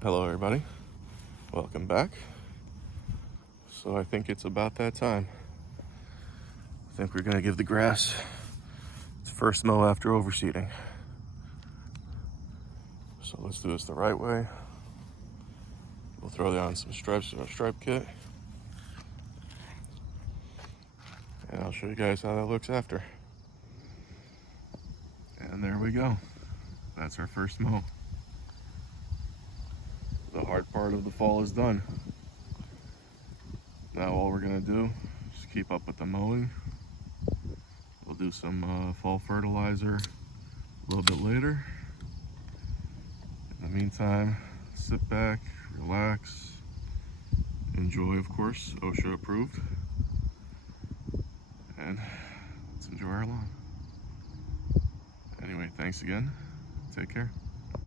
Hello everybody, welcome back. So I think it's about that time. I think we're gonna give the grass its first mow after overseeding. So let's do this the right way. We'll throw down some stripes in our stripe kit. And I'll show you guys how that looks after. And there we go. That's our first mow. The hard part of the fall is done. Now all we're gonna do is keep up with the mowing. We'll do some fall fertilizer a little bit later. In the meantime, sit back, relax, enjoy, of course, OSHA approved, and let's enjoy our lawn. Anyway, thanks again. Take care.